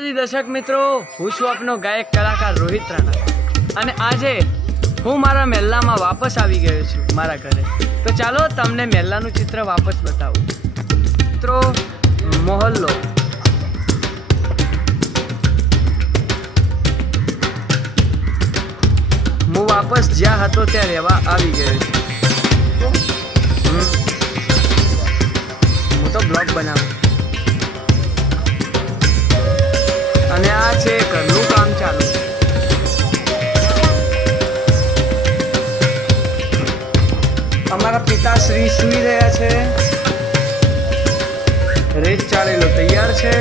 દર્શક મિત્રો, હું છું આપનો ગાયક કલાકાર રોહિત રાણા અને આજે હું મારા મહેલામાં વાપસ આવી ગયો છું મારા ઘરે. તો ચાલો તમને મહેલાનું ચિત્ર વાપસ બતાવું. મિત્રો, મોહલ્લો હું વાપસ જ્યાં હતો ત્યાં રહેવા આવી ગયો છું. હું તો બ્લોગ બનાવું અને આ છે ઘરનું કામ ચાલુ. અમારા પિતાશ્રી સૂઈ રહ્યા છે. રેત ચાળેલો તૈયાર છે.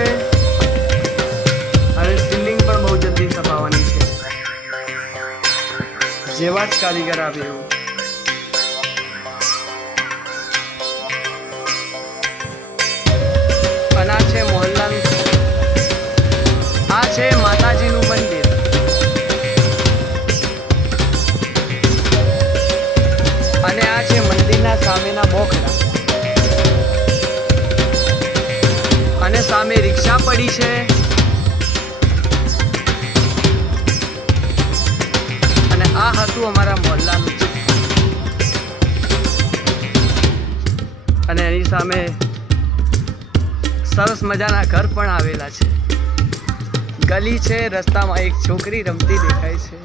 હવે સીલિંગ પણ બહુ જલ્દી સફાવવાની છે, જેવા જ કારીગર આવે એવું. અને આ છે મોહલ્લાનું, આ છે માતાજીનું મંદિર. અને આ છે મંદિરના સામેના બોખડા. અને સામે રિક્ષા પડી છે. અને આ હતું અમારા મોહલ્લાનું ચિત્ર. અને એની સામે સરસ મજાના ઘર પણ આવેલા છે. ગલી છે, રસ્તામાં એક છોકરી રમતી દેખાય છે.